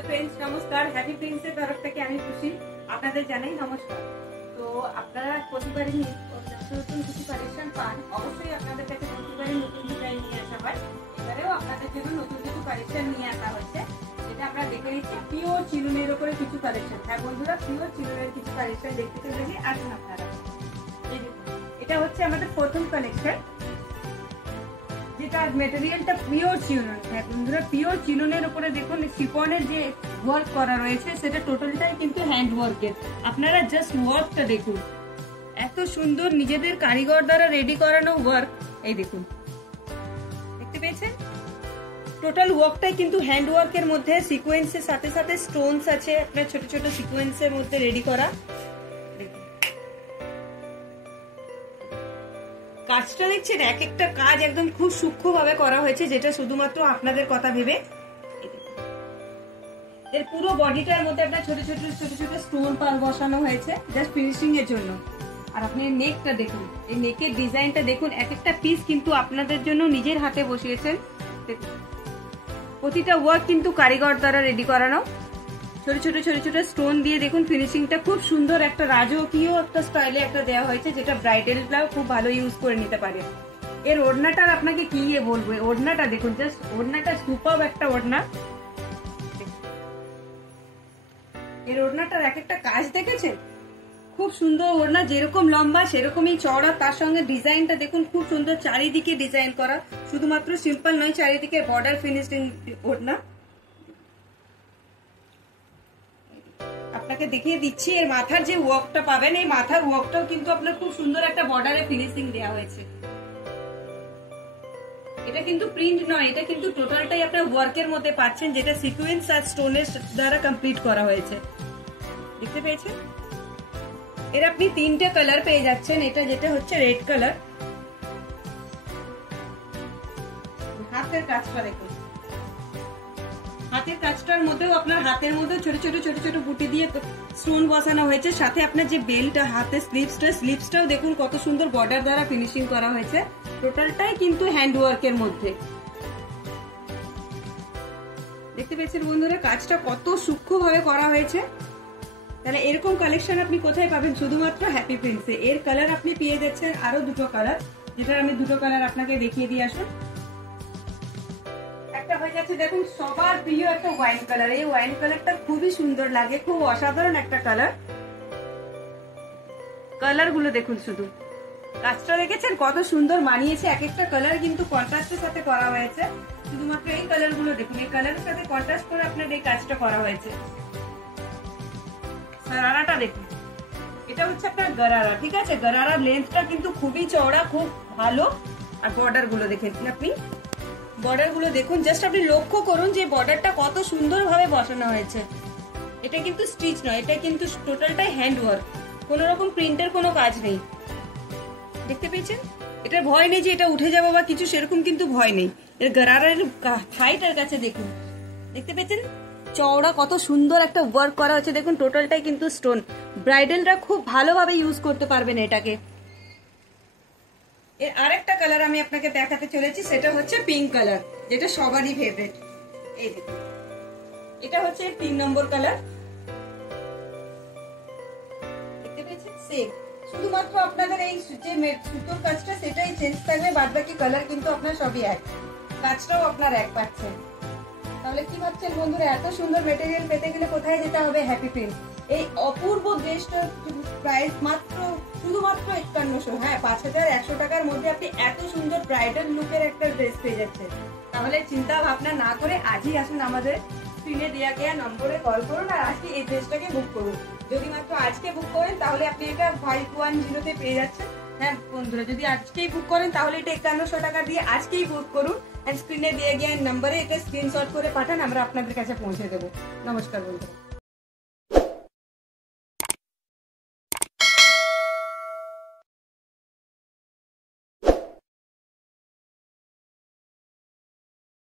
Hello friends, নমস্কার। Happy প্রিন্সের তরফ থেকে আমি খুশি আপনাদের জানাই নমস্কার। তো আপনারা প্রতিবারই নতুন কিছু কালেকশন পান, অবশ্যই আপনাদের কাছে প্রতিবারই নতুন ডিজাইন নিয়ে আসা হয়। এবারেও আপনাদের জন্য নতুন কিছু কালেকশন নিয়ে আসা হয়েছে, যেটা আমরা দেখে নিচ্ছি পিওর চিনুনের উপরে কিছু কালেকশন। হ্যাঁ বন্ধুরা, পিওর চিনুনের কিছু কালেকশন দেখতে চলেছি। আসুন আপনারা, এটা হচ্ছে আমাদের প্রথম কালেকশন, যেটা মেটেরিয়ালটা পিওর চিনন। হ্যাঁ বন্ধুরা, পিওর চিননের উপরে দেখুন শিফনের যে ওয়ার্ক করা রয়েছে সেটা টোটালটাই কিন্তু হ্যান্ড ওয়ার্কের। আপনারা জাস্ট ওয়ার্কটা দেখুন, এত সুন্দর নিজেদের কারিগর দ্বারা রেডি করানো ওয়ার্ক। এই দেখুন, দেখতে পেয়েছেন? টোটাল ওয়ার্কটাই কিন্তু হ্যান্ড ওয়ার্কের মধ্যে সিকোয়েন্সের সাথে সাথে স্টোনস আছে, আপনার ছোট ছোট সিকোয়েন্সের মধ্যে রেডি করা। কাজটা দেখছেন, এক একটা কাজ একদম খুব সূক্ষ্ম ভাবে করা হয়েছে, যেটা শুধুমাত্র আপনাদের কথা ভেবে। এর পুরো বডিটার মধ্যে আপনার ছোট ছোট ছোট ছোট স্টোন পাল বসানো হয়েছে জাস্ট ফিনিশিং এর জন্য। আর আপনি নেকটা দেখুন, এই নেকের ডিজাইনটা দেখুন, এক একটা পিস কিন্তু আপনাদের জন্য নিজের হাতে বসিয়েছেন। দেখুন, প্রতিটা ওয়ার্ক কিন্তু কারিগর দ্বারা রেডি করানো। ছোট ছোট ছোট ছোট স্টোন দিয়ে দেখুন ফিনিশিংটা খুব সুন্দর, একটা রাজকীয় একটা স্টাইলে একটা দেওয়া হয়েছে, যেটা ব্রাইডালরাও খুব ভালো ইউজ করে নিতে পারে। এর ওড়নাটার আপনাকে কি বলবো, ওড়নাটা দেখুন, জাস্ট ওড়নাটা সুপারব একটা ওড়না। এর ওড়নাটার এক একটা কাজ দেখেছেন, খুব সুন্দর ওড়না, যেরকম লম্বা সেরকমই চওড়া, তার সঙ্গে ডিজাইনটা দেখুন খুব সুন্দর, চারিদিকে ডিজাইন করা, শুধুমাত্র সিম্পল নয়, চারিদিকে বর্ডার ফিনিশিং ওড়না। আপনাকে দেখিয়ে দিচ্ছি এর মাথার যে ওয়ার্কটা পাবেন, এই মাথার ওয়ার্কটাও কিন্তু আপনার খুব সুন্দর একটা বর্ডারে ফিনিশিং দেওয়া হয়েছে। এটা কিন্তু প্রিন্ট নয়, এটা কিন্তু টোটালটাই আপনার ওয়ার্কের মধ্যে পাচ্ছেন, যেটা সিকোয়েন্স আর স্টোনের দ্বারা কমপ্লিট করা হয়েছে। দেখতে পেয়েছেন? এর আপনি তিনটে কালার পেয়ে যাচ্ছেন। এটা যেটা হচ্ছে রেড কালার, হাতের কাজটা দেখুন, হাতের কাজটার মধ্যেও আপনার হাতের মধ্যে ছোট ছোট ছোট ছোট বুটি দিয়ে স্টোন বসানো হয়েছে। সাথে আপনার যে বেল্টটা, হাতের স্লিভসটাও দেখুন কত সুন্দর বর্ডার দ্বারা ফিনিশিং করা হয়েছে। টোটালটাই কিন্তু হ্যান্ড ওয়ার্কের মধ্যে। দেখতে পেয়েছেন বন্ধুরা, কাজটা কত সূক্ষ্ম ভাবে করা হয়েছে। তাহলে এরকম কালেকশন আপনি কোথায় পাবেন? শুধুমাত্র হ্যাপি প্রিন্সে। এর কালার আপনি পেয়ে যাচ্ছেন আরো দুটো কালার, যেটা আমি দুটো কালার আপনাকে দেখিয়ে দিয়ে আসুন। একটা হয়ে যাচ্ছে দেখুন সবার প্রিয় একটা ওয়াইন কালার। এই ওয়াইন কালারটা খুবই সুন্দর লাগে, খুব অসাধারণ একটা কালার। কালার গুলো দেখুন, শুধু কাজটা দেখেছেন কত সুন্দর মানিয়েছে। এক একটা কালার কিন্তু কন্ট্রাস্টের সাথে করা হয়েছে। শুধুমাত্র এই কালার গুলো দেখুন, এই কালারের সাথে কন্ট্রাস্ট করে আপনার এই কাজটা করা হয়েছে। গারারাটা দেখুন, এটা হচ্ছে আপনার গারারা, ঠিক আছে? গারারার লেন্থটা কিন্তু খুবই চওড়া, খুব ভালো। আর বর্ডার গুলো দেখেন আপনি, বর্ডার গুলো দেখুন, জাস্ট আপনি লক্ষ্য করুন যে বর্ডারটা কত সুন্দর ভাবে বসানো হয়েছে। এটা কিন্তু স্টিচ নয়, এটা কিন্তু টোটালটাই হ্যান্ড ওয়ার্ক, কোনো রকম প্রিন্টের কোনো কাজ নেই। দেখতে পেয়েছেন? এটা ভয় নেই যে এটা উঠে যাবো বা কিছু, সেরকম কিন্তু ভয় নেই। এর গারারের হাইটের কাছে দেখুন, দেখতে পেয়েছেন চওড়া কত সুন্দর একটা ওয়ার্ক করা হচ্ছে। দেখুন টোটালটাই কিন্তু স্টোন, ব্রাইডালরা খুব ভালোভাবে ইউজ করতে পারবেন এটাকে। এর আরেকটা কালার আমি আপনাকে দেখাতে চলেছি, সেটা হচ্ছে পিঙ্ক কালার, যেটা সবারই ফেভারিট। এই দেখুন, এটা হচ্ছে 3 নম্বর কালার। দেখতে পেয়েছেন? সেম, শুধুমাত্র আপনাদের এই যে সুতোর কাজটা সেটাই চেঞ্জ থাকবে, বাদ বাকি কালার কিন্তু আপনার সবই এক, কাজটাও আপনার এক পাচ্ছেন। তাহলে কি ভাবছেন বন্ধুরা, এত সুন্দর মেটেরিয়াল পেতে গেলে কোথায় যেতে হবে? Happy Prince. এই অপূর্ব ড্রেসটার প্রাইস মাত্র শুধুমাত্র 5100। হ্যাঁ, 5100 টাকার মধ্যে আপনি এত সুন্দর ব্রাইডাল লুকের একটা ড্রেস পেয়ে যাচ্ছেন। তাহলে চিন্তা ভাবনা না করে আজই আসুন, আমাদের স্ক্রিনে দেওয়া গিয়ে নম্বরে কল করুন আর আজকে এই ড্রেসটাকে বুক করুন। যদি মাত্র আজকে বুক করেন তাহলে আপনি এটা 510 পেয়ে যাচ্ছেন। হ্যাঁ বন্ধুরা, যদি আজকেই বুক করেন তাহলে এটা 5100 টাকা দিয়ে আজকেই বুক করুন। স্ক্রিনে দিয়ে গিয়ে নম্বরে এটা স্ক্রিনশট করে পাঠান, আমরা আপনাদের কাছে পৌঁছে দেবো। নমস্কার বন্ধুরা।